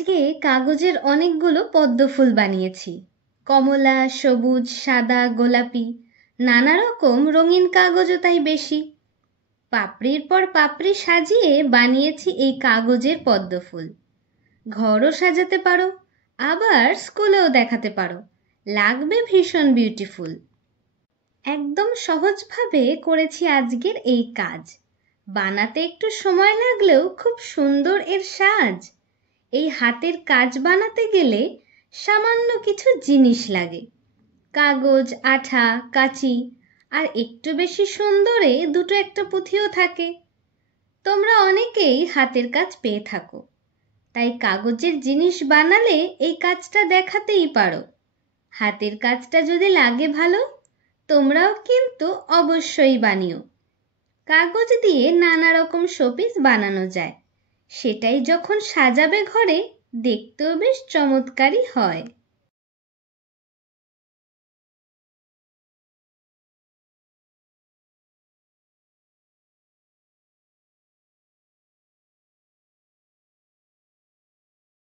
আজকে কাগজের অনেকগুলো পদ্ম ফুল বানিয়েছি। কমলা, সবুজ, সাদা, গোলাপি, নানা রকম রঙিন কাগজও তাই বেশি। পাপড়ির পর পাপড়ি সাজিয়ে বানিয়েছি এই কাগজের পদ্ম ফুল। ঘরও সাজাতে পারো, আবার স্কুলেও দেখাতে পারো, লাগবে ভীষণ বিউটিফুল। একদম সহজভাবে করেছি আজকের এই কাজ। বানাতে একটু সময় লাগলেও খুব সুন্দর এর সাজ। এই হাতের কাজ বানাতে গেলে সামান্য কিছু জিনিস লাগে, কাগজ, আঠা, কাঁচি, আর একটু বেশি সুন্দরে দুটো একটা পুঁথিও থাকে। তোমরা অনেকেই হাতের কাজ পেয়ে থাকো, তাই কাগজের জিনিস বানালে এই কাজটা দেখাতেই পারো। হাতের কাজটা যদি লাগে ভালো, তোমরাও কিন্তু অবশ্যই বানিও। কাগজ দিয়ে নানা রকম শোপিস বানানো যায়, সেটাই যখন সাজাবে ঘরে, দেখতেও বেশ চমৎকারই হয়।